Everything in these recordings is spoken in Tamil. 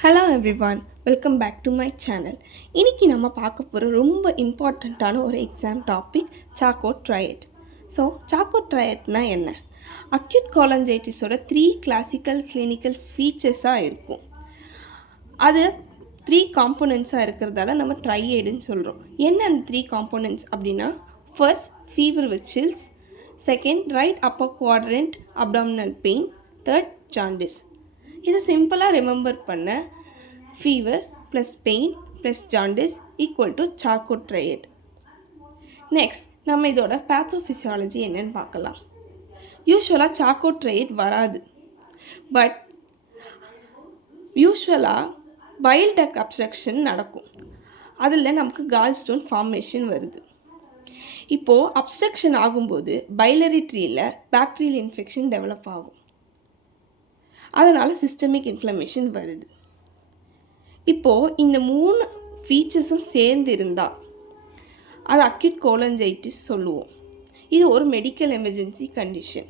Hello everyone, welcome back to my channel. இன்றைக்கி நம்ம பார்க்க போகிற ரொம்ப இம்பார்ட்டண்ட்டான ஒரு exam topic Charcot triad. So Charcot ட்ரையட்னா என்ன? அக்யூட் கோலஞ்சைட்டிஸோட 3 கிளாசிக்கல் கிளினிக்கல் ஃபீச்சர்ஸாக இருக்கும். அது 3 காம்போனன்ட்ஸாக இருக்கிறதால நம்ம ட்ரையேடுன்னு சொல்கிறோம். என்ன அந்த 3 காம்போனன்ட்ஸ் அப்படின்னா, first fever with silks, second right Appar quadrant abdominal pain, third jaundice. இதை சிம்பிளாக ரிமெம்பர் பண்ண fever plus pain plus jaundice equal to sarcode triad. Next நம்ம இதோட பேத்தோஃபிசியாலஜி என்னன்னு பார்க்கலாம். யூஸ்வலாக சார்கோட் ட்ரையட் வராது, பட் யூஸ்வலாக பைல் டக்ட் அப்ஸ்ட்ரக்ஷன் நடக்கும். அதில் நமக்கு கால் ஸ்டோன் ஃபார்மேஷன் வருது. இப்போது அப்ஸ்ட்ரக்ஷன் ஆகும்போது பைலரி ட்ரீயில் பாக்டீரியல் இன்ஃபெக்ஷன் டெவலப் ஆகும். அதனால் சிஸ்டமிக் இன்ஃப்ளமேஷன் வருது. இப்போது இந்த 3 ஃபீச்சர்ஸும் சேர்ந்து இருந்தால் அது அக்யூட் கோலஞ்சைட்டிஸ் சொல்லுவோம். இது ஒரு மெடிக்கல் எமர்ஜென்சி கண்டிஷன்.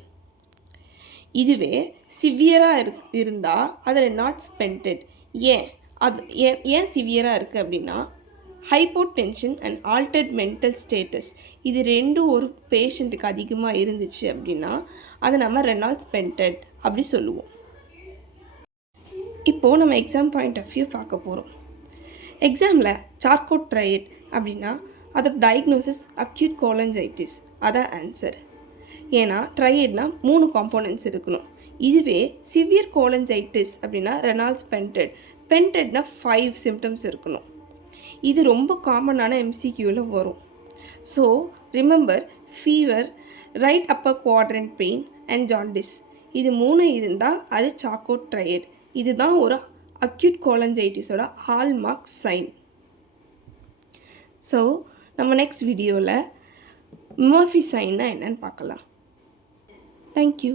இதுவே சிவியராக இருந்தால் அதில் நாட் ஸ்பென்டட். ஏன் சிவியராக இருக்குது அப்படின்னா, hypotension and altered mental status இது ரெண்டும் ஒரு பேஷண்ட்டுக்கு அதிகமாக இருந்துச்சு அப்படின்னா அதை நம்ம ரெனால்ட்ஸ் பென்டட் அப்படி சொல்லுவோம். இப்போது நம்ம எக்ஸாம் பாயிண்ட் ஆஃப் வியூ பார்க்க போகிறோம். எக்ஸாமில் சார்கோட் ட்ரையட் அப்படின்னா அதோட டயக்னோசிஸ் அக்யூட் கோலஞ்சைட்டிஸ், அதான் ஆன்சர். ஏன்னா ட்ரையட்னா 3 காம்போனன்ட்ஸ் இருக்கணும். இதுவே சிவியர் கோலஞ்சைட்டிஸ் அப்படின்னா ரெனால்ட்ஸ் பென்டட். பென்டட்னா 5 சிம்டம்ஸ் இருக்கணும். இது ரொம்ப காமனான எம்சிக்யூவில் வரும். So remember, fever, right Appar quadrant pain and jaundice இது 3 இருந்தால் அது சார்கோட் ட்ரையட். இதுதான் ஒரு அக்யூட் கோலஞ்சைட்டிஸோட ஹால்மார்க் சைன். ஸோ நம்ம நெக்ஸ்ட் வீடியோவில் மர்ஃபி சைன்னா என்னன்னு பார்க்கலாம். தேங்க்யூ.